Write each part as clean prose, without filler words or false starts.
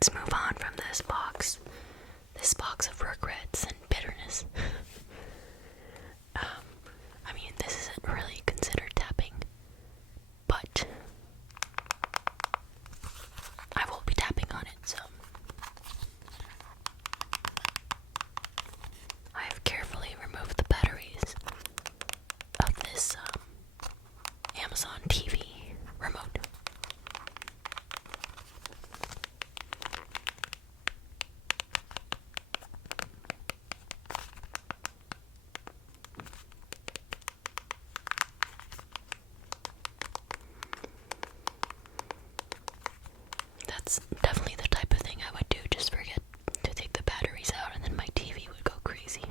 let's move on from this box. This box of regrets and bitterness. I mean, this isn't really considered tapping, but I will be tapping on it, so I have carefully removed the batteries of this Amazon TV remote. That's definitely the type of thing I would do, just forget to take the batteries out and then my TV would go crazy.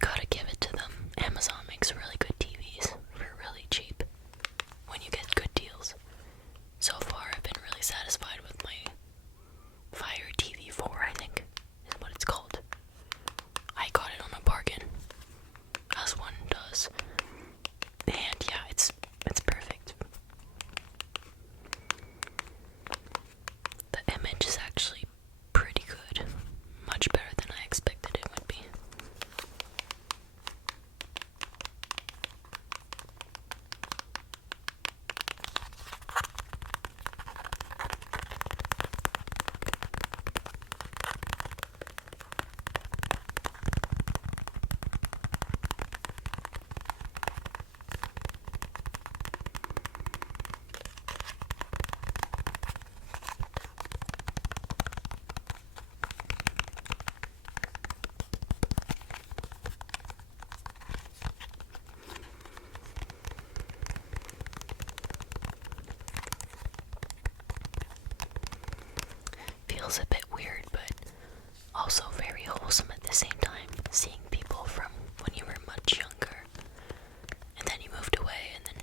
Gotta give it to them. Amazon makes really good TVs for really cheap when you get good deals. So far, I've been really satisfied with my Fire TV 4, I think is what it's called. I got it on a bargain, as one does. And yeah, it's perfect. The image is actually pretty good. Much better than I expected it would be. Feels a bit weird, but also very wholesome at the same time, seeing people from when you were much younger, and then you moved away, and then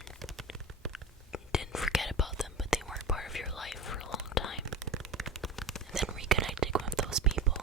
didn't forget about them, but they weren't part of your life for a long time, and then reconnecting with those people.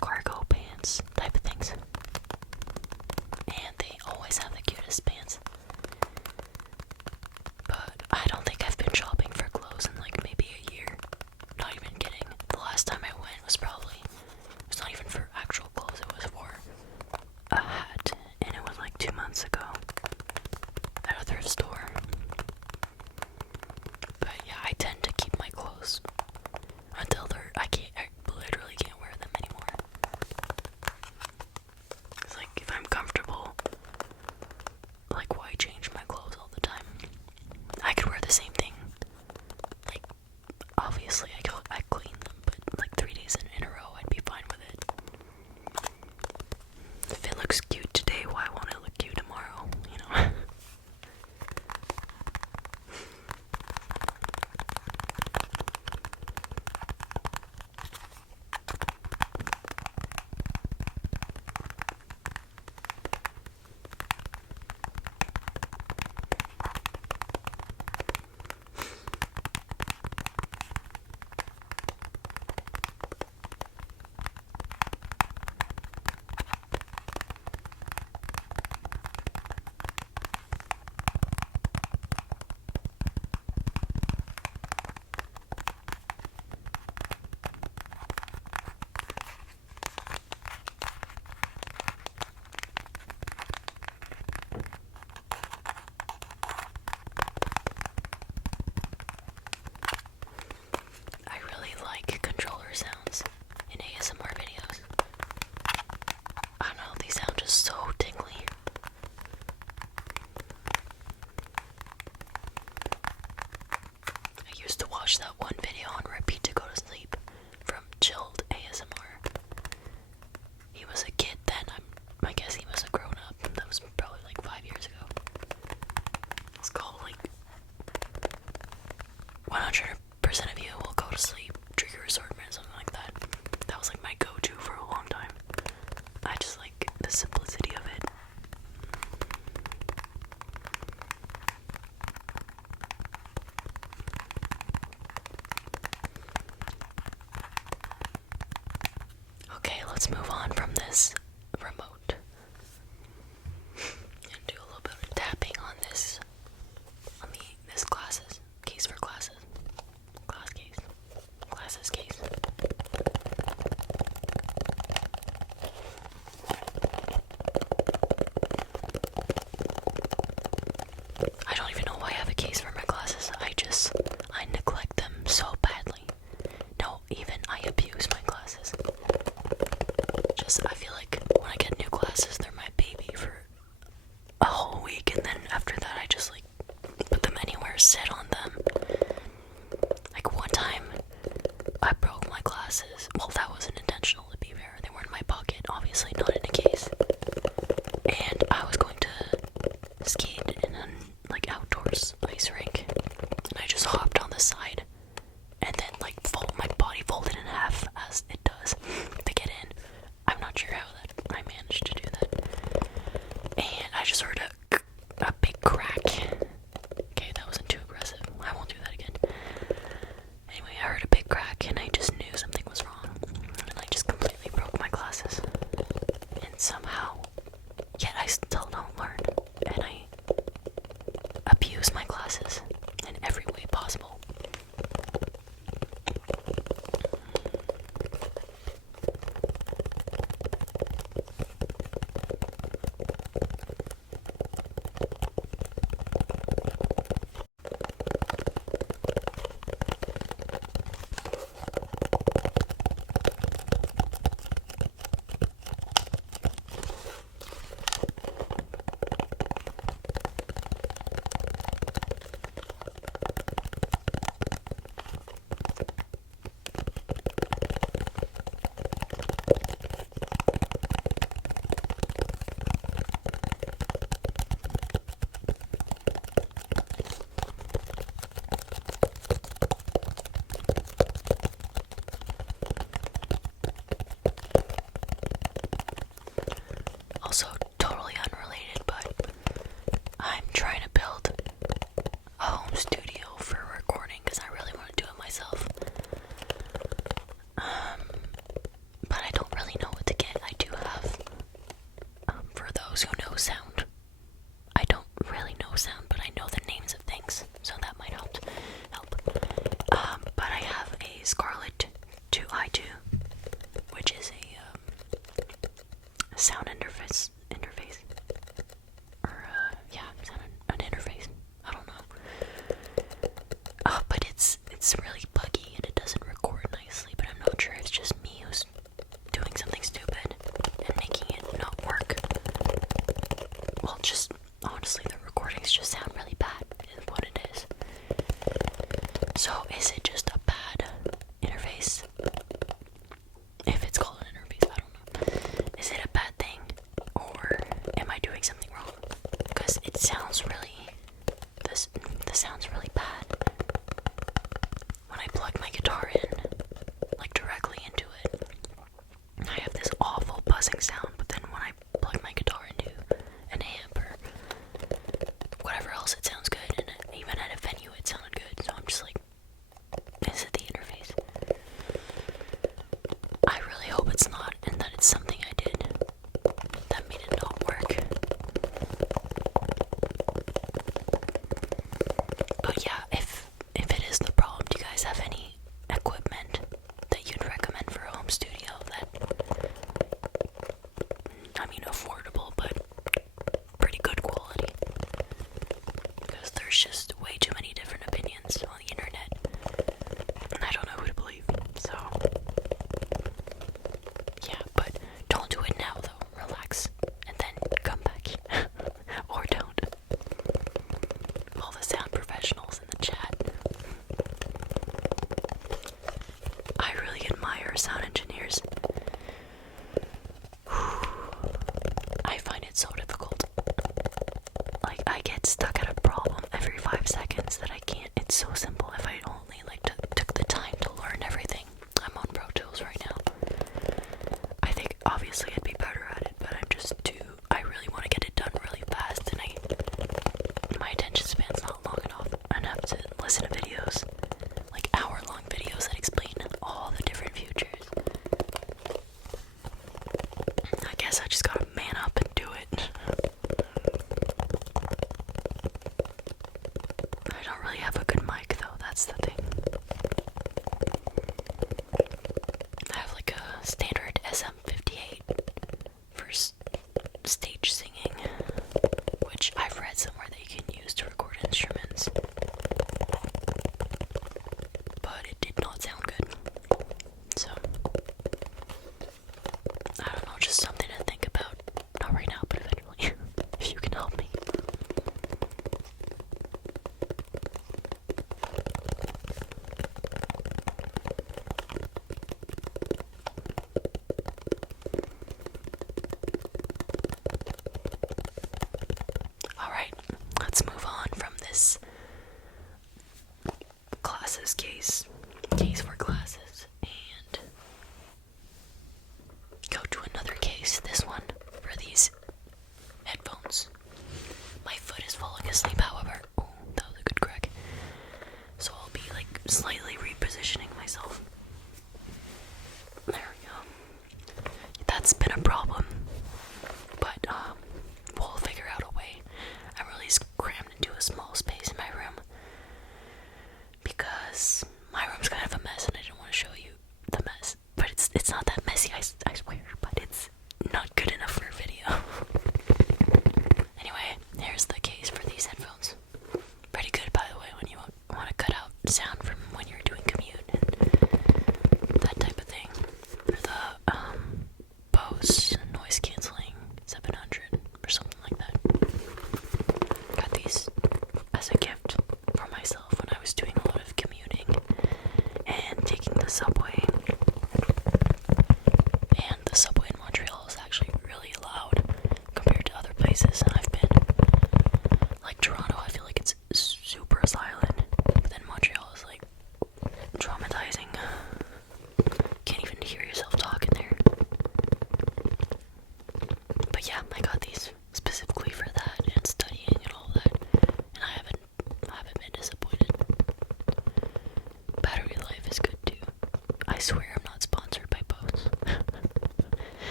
cargo pants type of things. And they always have the cutest pants. But I don't think I've been shopping for clothes in like maybe a year. Not even kidding. The last time I went was it was not even for actual clothes, it was for a hat. And it was like 2 months ago at a thrift store. But yeah, I tend to keep my clothes until I literally can't wear them anymore. It's like, if I'm comfortable, like, why change my clothes all the time? I could wear the same thing. Like, obviously I clean them, but like 3 days in a row, I'd be fine with it. If it looks cute today, why won't it look cute tomorrow? You know? I really like controller sounds in ASMR videos. I don't know, these sound just so tingly. I used to watch that one video on repeat to go to sleep from Chilled ASMR. He was a kid then, I guess he was a grown up. That was probably like 5 years ago. It's called like 100% of you will go to sleep, trigger assortment, something like that. That was like my go-to for a long time. I just like the simplicity of it. Okay, let's move on from this remote and do a little bit of tapping on this glasses case for glasses. Glasses case. I don't even know why I have a case for my glasses. I neglect them so badly. No, even I abuse my glasses. I feel like when I get new glasses, they're my baby for a whole week, and then after that, I just like put them anywhere, sit on them. Like one time, I broke my glasses. Well, that wasn't intentional, to be fair. They were in my pocket, obviously not in a case. And I was going to skate in an outdoors ice rink, and I just hopped on the side, and then my body folded in half as it does to get in. I'm not sure how I managed to do that. And I just heard a big crack. Okay, that wasn't too aggressive. I won't do that again. Anyway, I heard a big crack and I just knew something was wrong. which is a sound interface, or yeah, sound an interface. I don't know. But it's really buggy and it doesn't record nicely. But I'm not sure if it's just me who's doing something stupid and making it not work. Well, just honestly, the recordings just sound really bad. Is what it is. So is it just a bad interface? If it's called an interface, I don't know. Is it a bad thing, or am I doing something wrong? Because it sounds really, this sounds really bad. When I plug my guitar in, like directly into it, I have this awful buzzing sound. But then when I plug my guitar into an amp or whatever else, it sounds good. And even at a venue, it sounded good. So I'm just like, is it the interface? I really hope it's not, and that it's something I did that made it not work. But yeah, if it is the problem, do you guys have any equipment that you'd recommend for a home studio that, I mean, affordable, but pretty good quality? Because there's just way too many different opinions on the internet, and I don't know who to believe, so yeah, but don't do it now though, relax, and then come back, or don't. All the sound professionals in the chat. I really admire sound engineers. I find it so difficult. Like, I get stuck at a problem every 5 seconds that I can't. It's so simple. If I only took the time to learn everything. I'm on Pro Tools right now. I think obviously I'd be better at it, but I really want to get it done really fast, and my attention span's not long enough to listen to videos, like hour-long videos that explain all the different futures. I guess I just gotta man up and do it. I don't really have a good mic though, that's the thing. I have like a standard SM58 for stage singing, which I've read somewhere that you can use to record instruments, but it did not sound good. So I don't know, just something to think about. Not right now, but eventually, if you can help me. Alright, let's move on from this case for glasses, and go to another case, this one, for these headphones. My foot is falling asleep, however. Oh, that was a good crack. So I'll be like slightly repositioning myself. There we go. That's been a problem, but we'll figure out a way. I'm really crammed into a small space in my room because my room's kind of a mess, and I didn't want to show you the mess. But it's not that messy, I swear, but it's not good enough for a video. Anyway, here's the case for these headphones. Pretty good, by the way, when you want to cut out sound from when you're doing commute and that type of thing. They're the Bose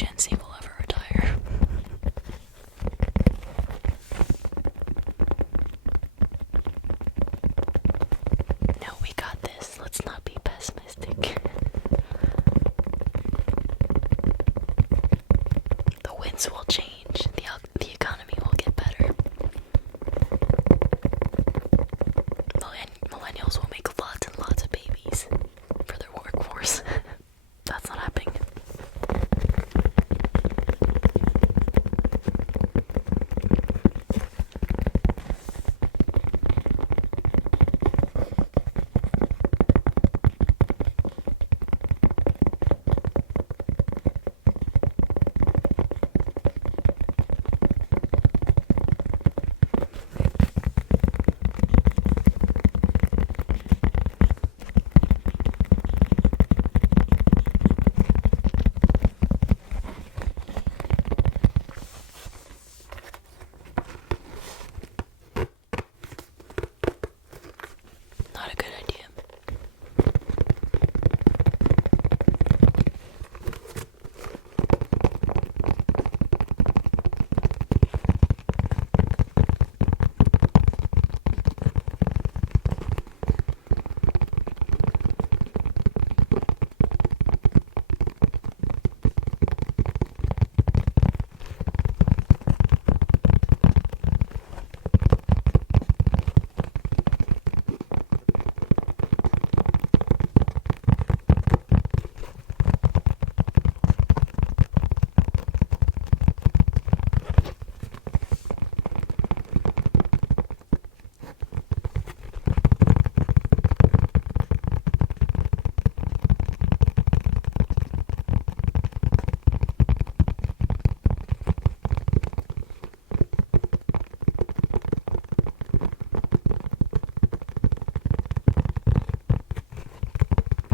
Gen Z will ever retire. No, we got this. Let's not be pessimistic. The winds will change. The economy will get better. Millennials will make lots and lots of babies for their workforce. That's not happening. Not a good idea.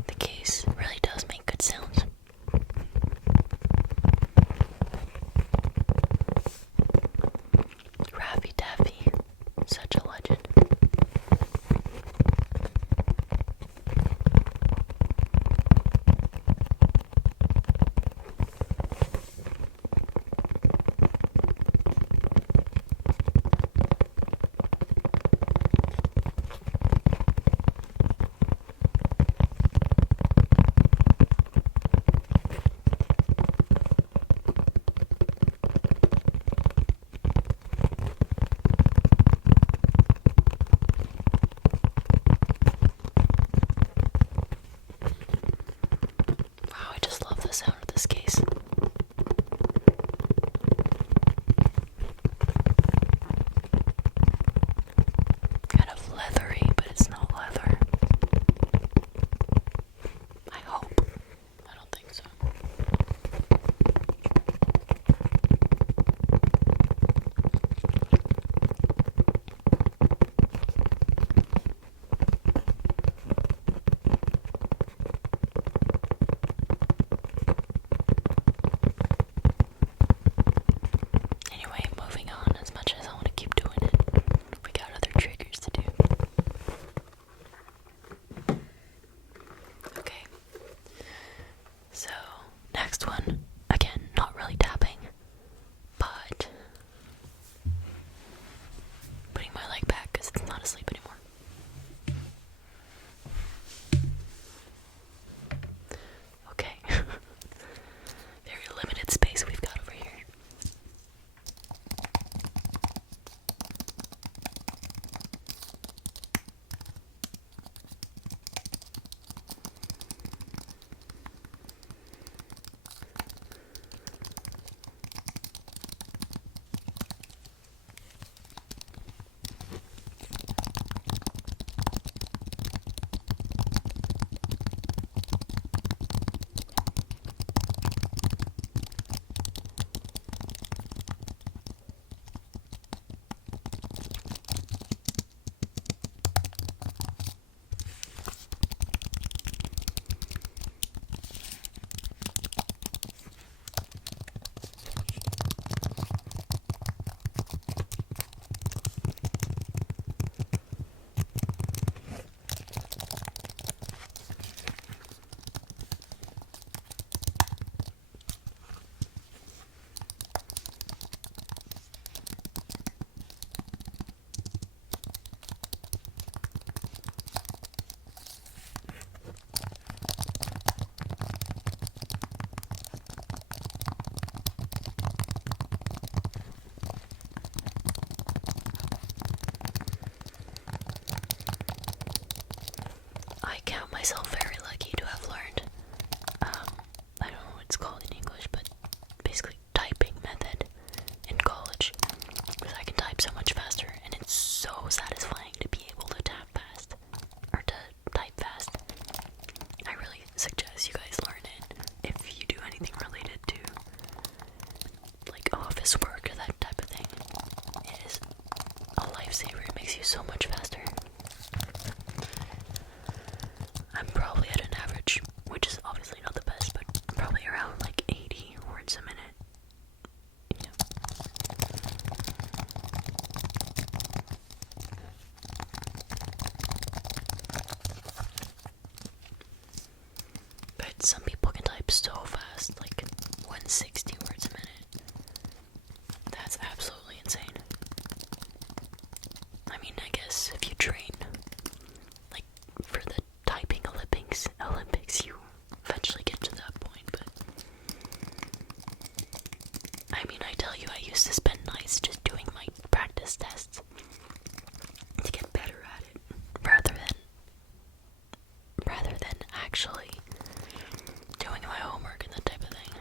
The case really does make good sounds. Raffy Taffy, such a legend. Wow, I just love the sound of this case. Kind of leathery, but it's not leather. I hope. I don't think so. Anyway, moving on, as much as I want to keep doing it, we got other triggers to do. Okay. So, next one. Again, not really tapping, but putting my leg back because it's not asleep anymore. Okay. Very limited space we've got over here. 60 words a minute. That's absolutely insane. I mean, I guess if you train, like, for the typing Olympics, you eventually get to that point, but I mean, I tell you, I used to spend nights just doing my practice tests to get better at it, rather than actually doing my homework and that type of thing.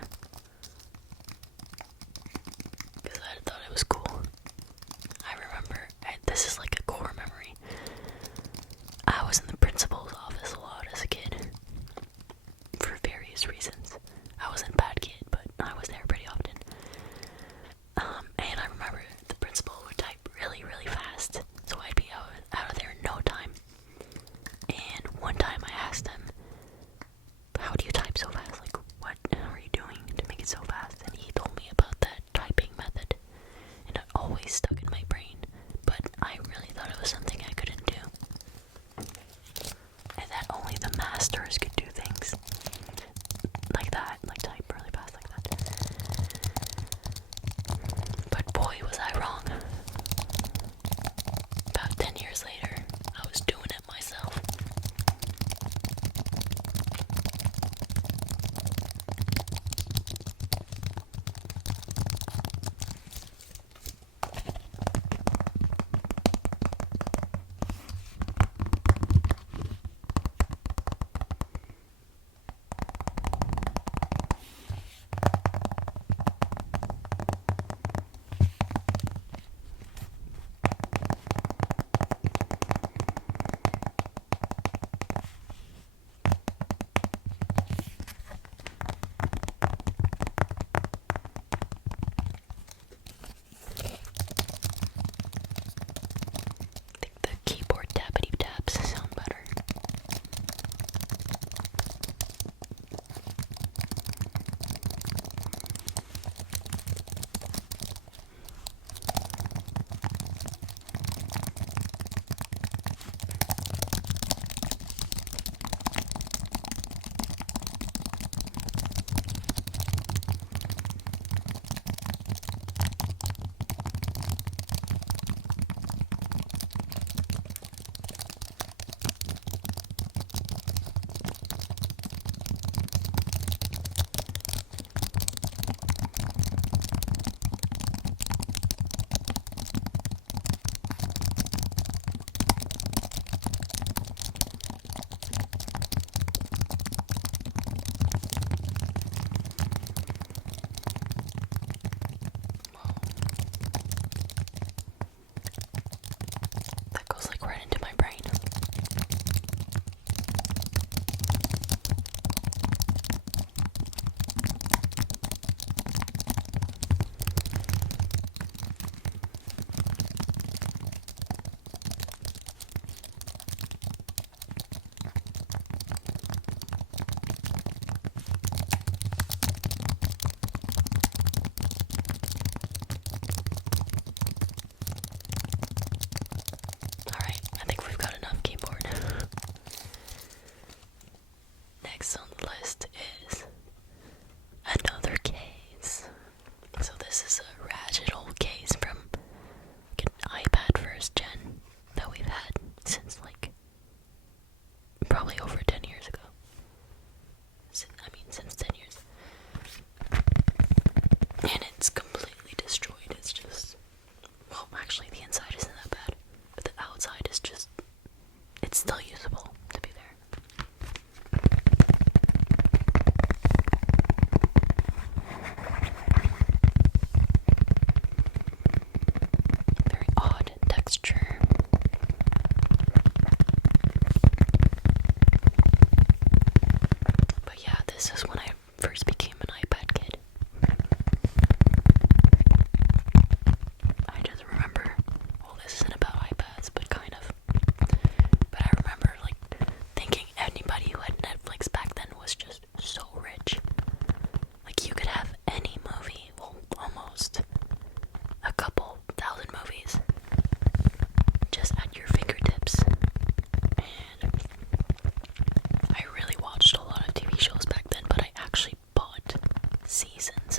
Because I thought it was cool. I remember, this is like a core memory. I was in the principal's office a lot as a kid, for various reasons. I wasn't a bad kid, but I was there pretty often. And I remember the principal would type really, really fast, so I'd be out of there in no time. And one time I asked him,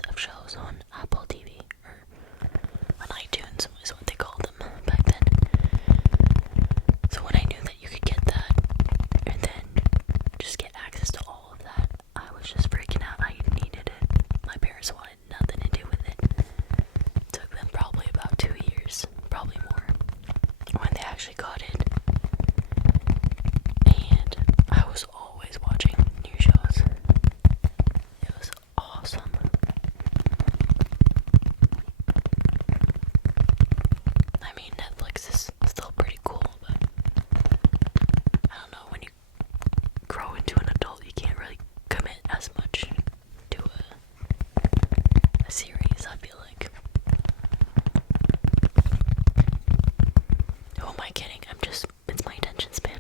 of shows on Apple TV, or on iTunes is what they called them back then. So when I knew that you could get that, and then just get access to all of that, I was just freaking out. I needed it. My parents wanted nothing to do with it. It took them probably about 2 years, probably more, when they actually got it. And I was always watching new shows. It was awesome. I mean, Netflix is still pretty cool, but I don't know, when you grow into an adult, you can't really commit as much to a series, I feel like. Who am I kidding? It's my attention span.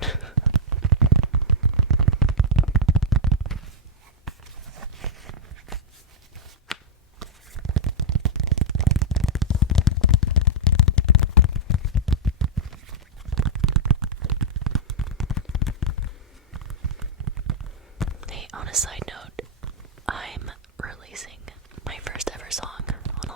Hey, on a side note, I'm releasing my first ever song on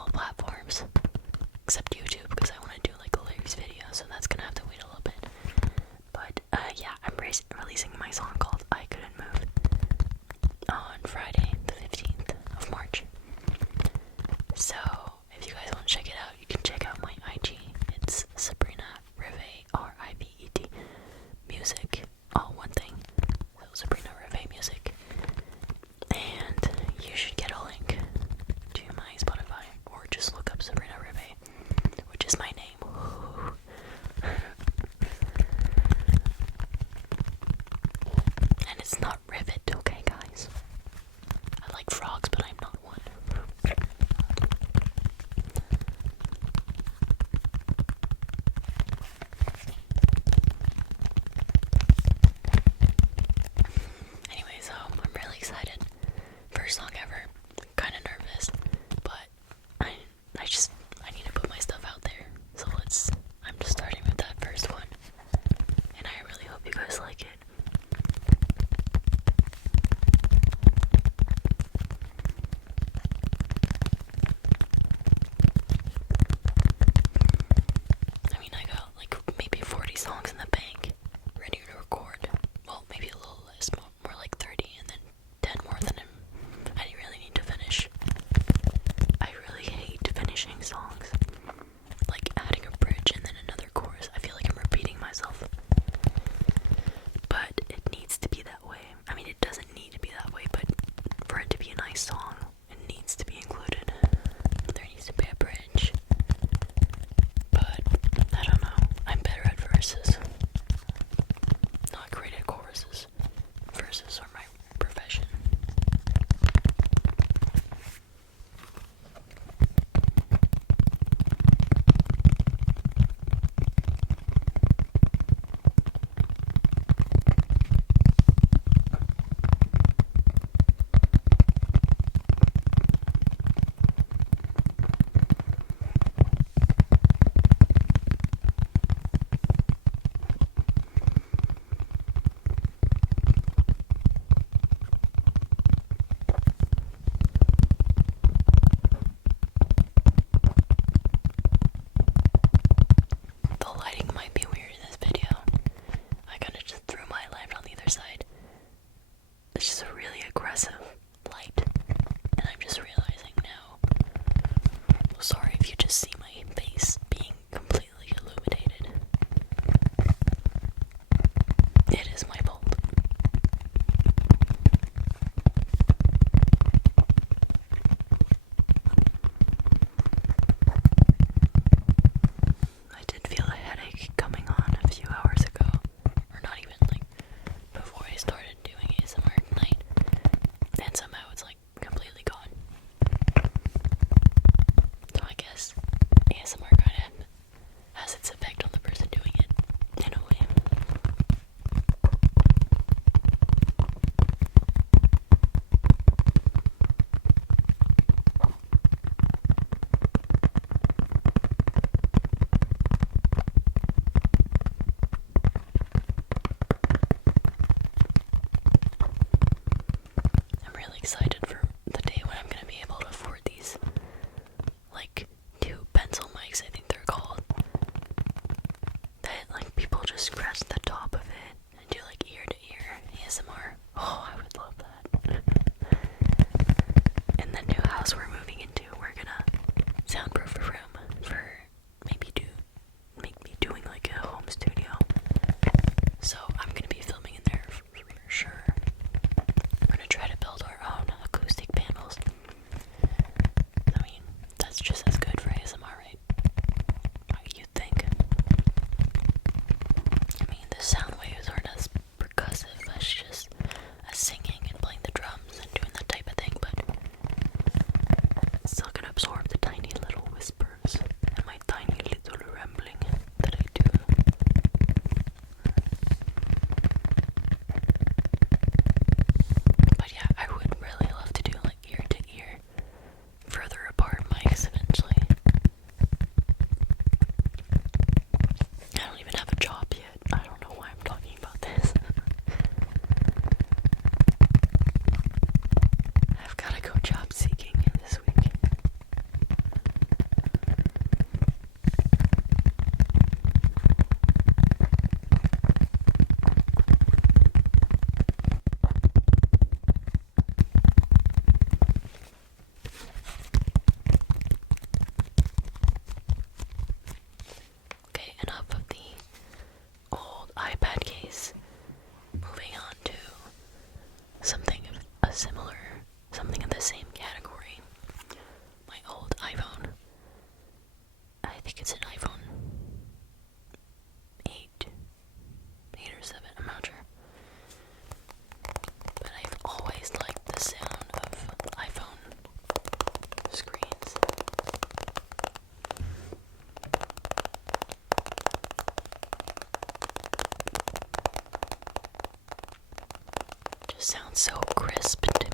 sounds so crisp to me.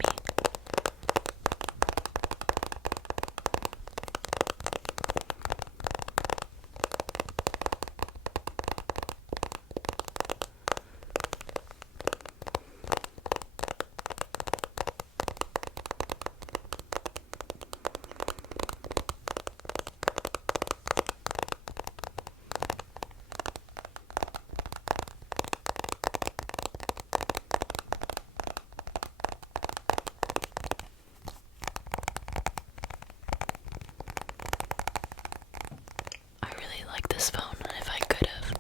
I really like this phone, and if I could have,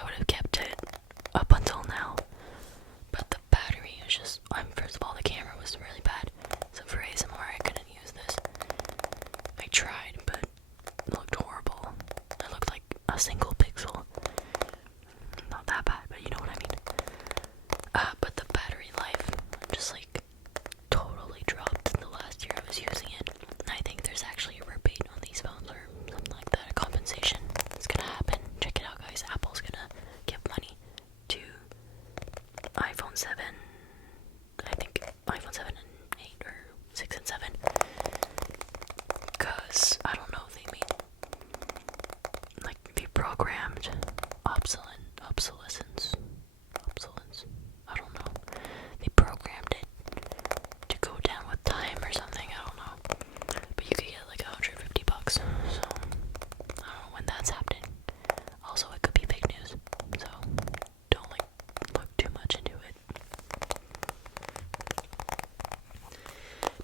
I would have kept it up until now. But the battery is just, first of all, the camera was really bad, so for ASMR I couldn't use this. I tried, but it looked horrible. It looked like a single pixel. Not that bad, but you know what I mean. But the battery life just like totally dropped in the last year I was using it. And I think there's actually a rebate on these phones or something like that, a compensation. It's gonna happen. Check it out, guys. Apple's gonna give money to iPhone 7, I think iPhone 7 and 8 or 6 and 7, because I don't know, they made like the programmed obsolescence, I don't know, they programmed it to go down with time or something, I don't know, but you could get like $150, so I don't know when that's happening. Also, it could be fake news, so don't like look too much into it.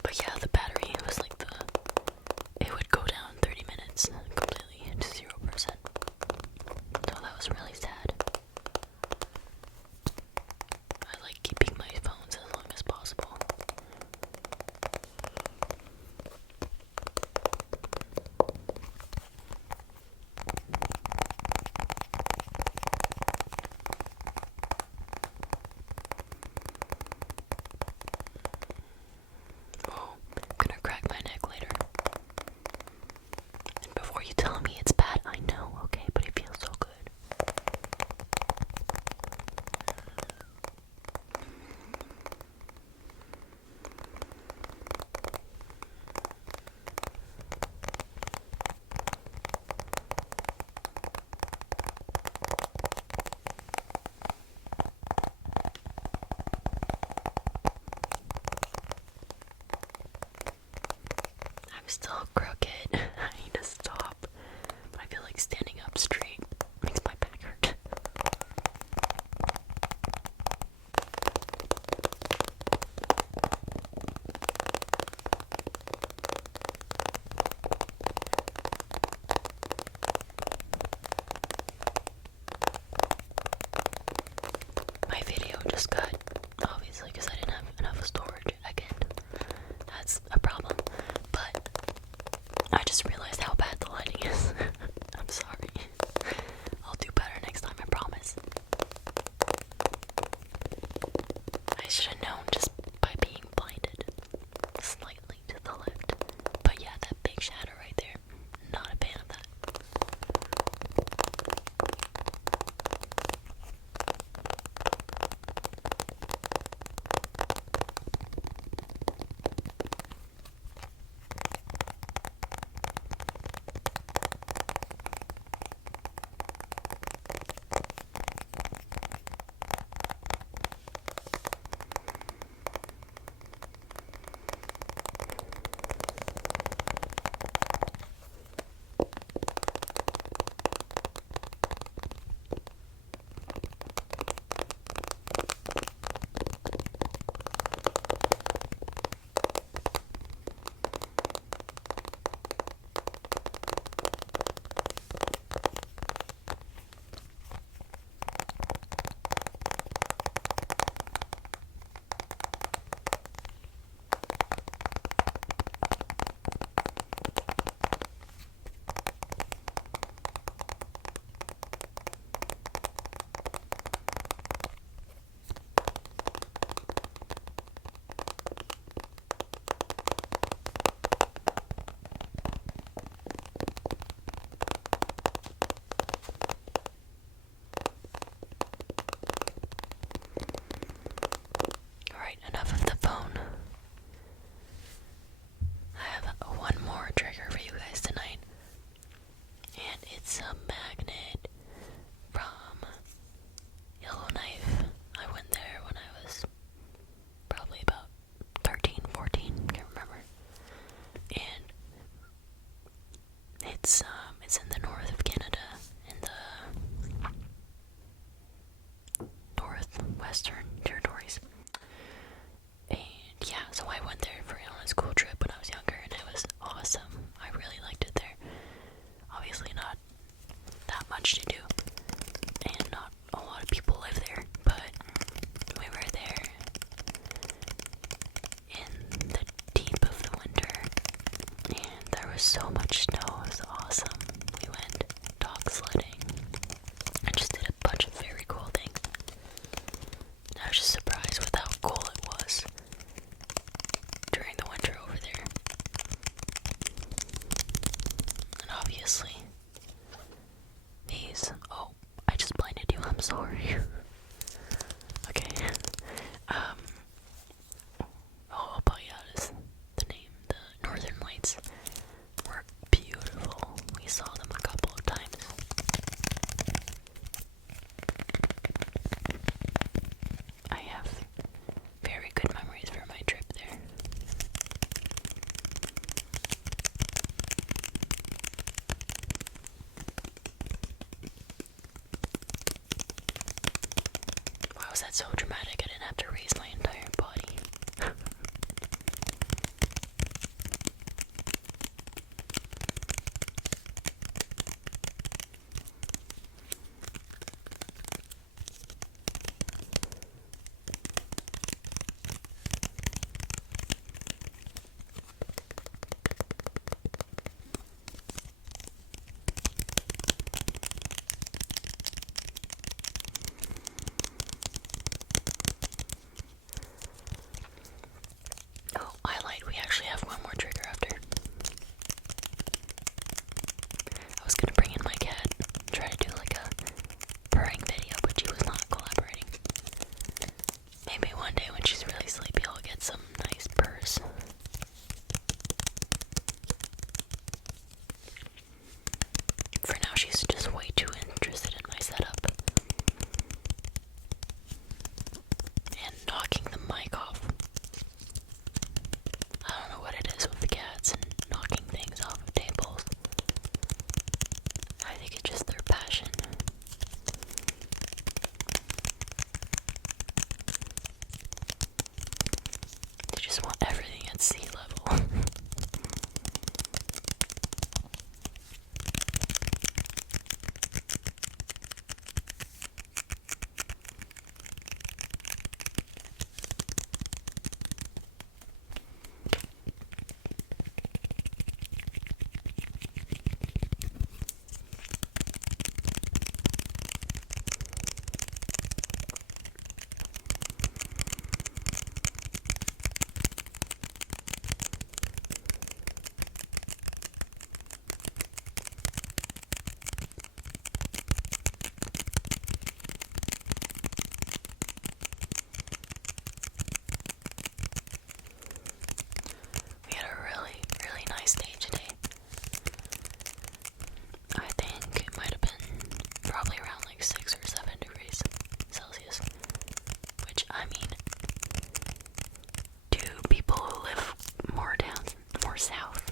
But yeah, the battery was like it would go down 30 minutes completely to 0%. So that was really sad. I like keeping my phones as long as possible. Oh, I'm gonna crack my neck later. And before you tell me it's bad, I know, okay, but it feels so good. I'm still crooked. I need to stop. I feel like standing up straight makes my back hurt. My video just cut, obviously, because I didn't have enough storage again. That's a problem. But I just realized how bad the lighting is. I'm sorry. I'll do better next time, I promise. I should have known just by being blinded slightly to the left. But yeah, that big shadow right there, not a fan of that. was so much snow, it was awesome. We went dog sledding. I just did a bunch of very cool things. I was just surprised with how cool it was during the winter over there. And obviously, these. Oh, I just blinded you, I'm sorry. Okay. I'll probably out the name. The Northern Lights were beautiful. We saw them a couple of times. I have very good memories from my trip there. Why was that so dramatic? I didn't have to raise my entire body. Oh, I lied. We actually have one more trigger after. I was gonna bring in my cat, try to do like a purring video, but she was not collaborating. Maybe one day when she's really sleepy, I'll get some nice purrs. For now, she's just way too interested in my setup. And knocking the mic off. I don't know what it is with the cats and knocking things off of tables. I think it's just their passion. They just want everything at sea level. We had a really, really nice day today. I think it might have been probably around like 6 or 7 degrees Celsius. Which, I mean, to people who live more south,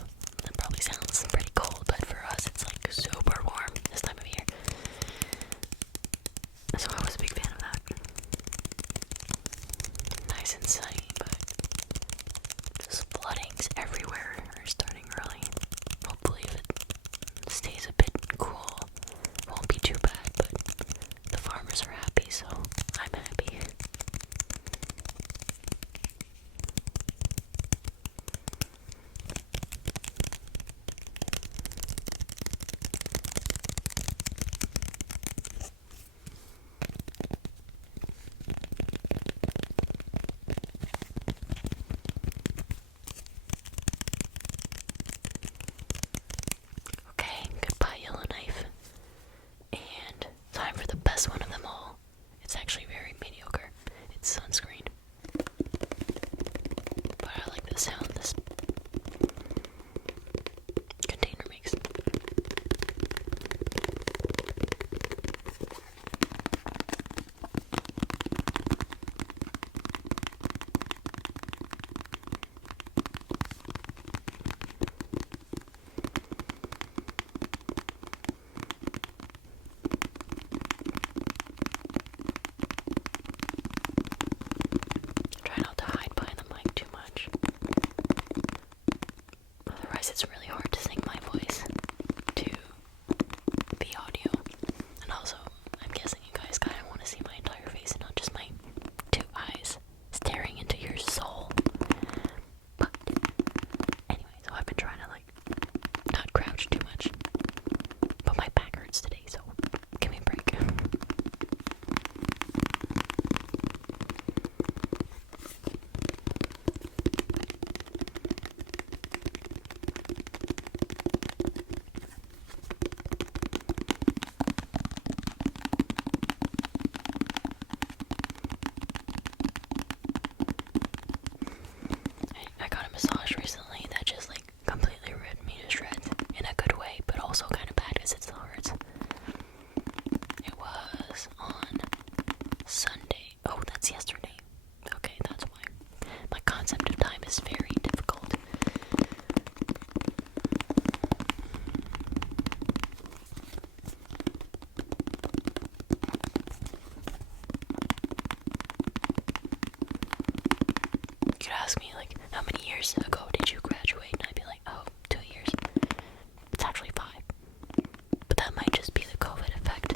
that probably sounds pretty cold, but for us it's like super warm this time of year. So I was a big fan of that. Nice and sunny, but just floodings everywhere are starting early. Hopefully if it stays a bit cool, it won't be too bad, but the farmers are happy, so I'm happy. Okay, goodbye years ago did you graduate? And I'd be like, oh, 2 years. It's actually 5. But that might just be the COVID effect.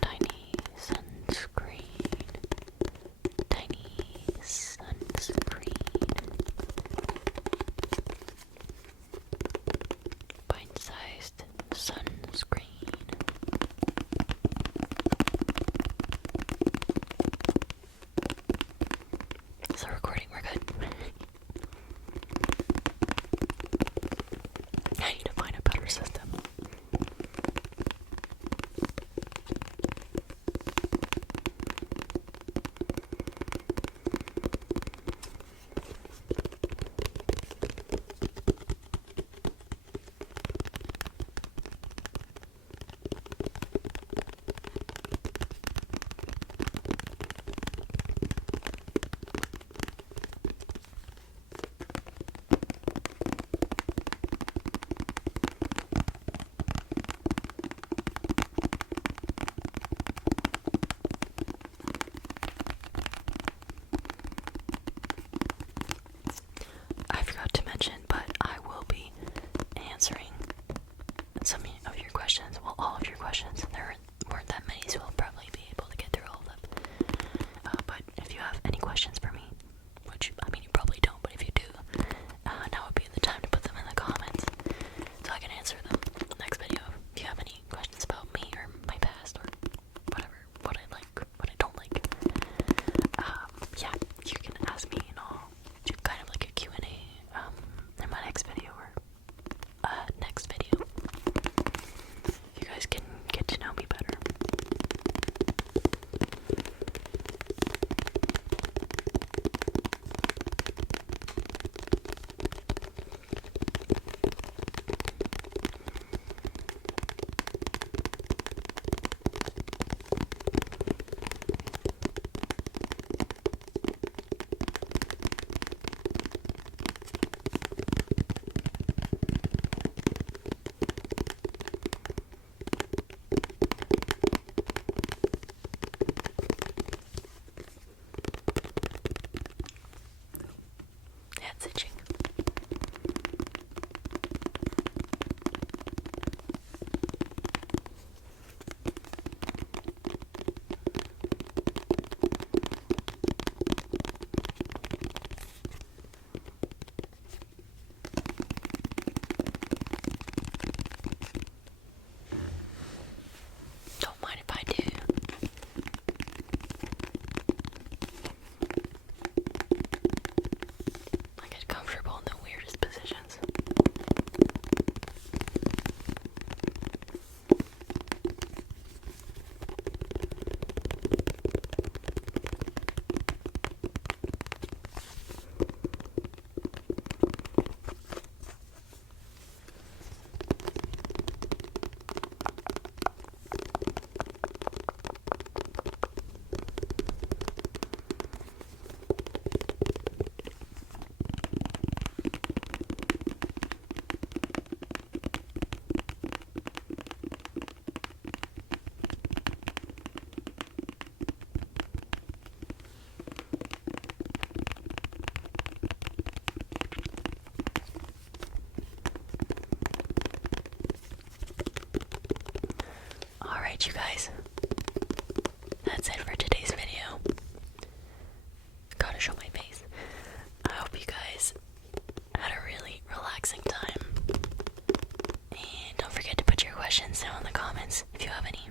Tiny sunscreen. Tiny sunscreen. Bite-sized sunscreen. So recording, we're good. I need to find a better system. I forgot to mention, but I will be answering some of your questions. Well, all of your questions. There weren't that many, so I'll probably be able to get through all of them. But if you have any questions for me, which, I mean, you probably don't, but if you do, now would be the time to put them in the comments so I can answer them in the next video. If you have any questions about me or my past or whatever, what I like, what I don't like, yeah, you can ask me and I'll do kind of like a Q&A in my next video or next video. You guys can get to know me better. Yeah, it's itching. Don't mind if I do. I get comfortable in the weirdest positions. Alright, you guys. That's it for today's video. Gotta show my face. I hope you guys had a really relaxing time. And don't forget to put your questions down in the comments if you have any.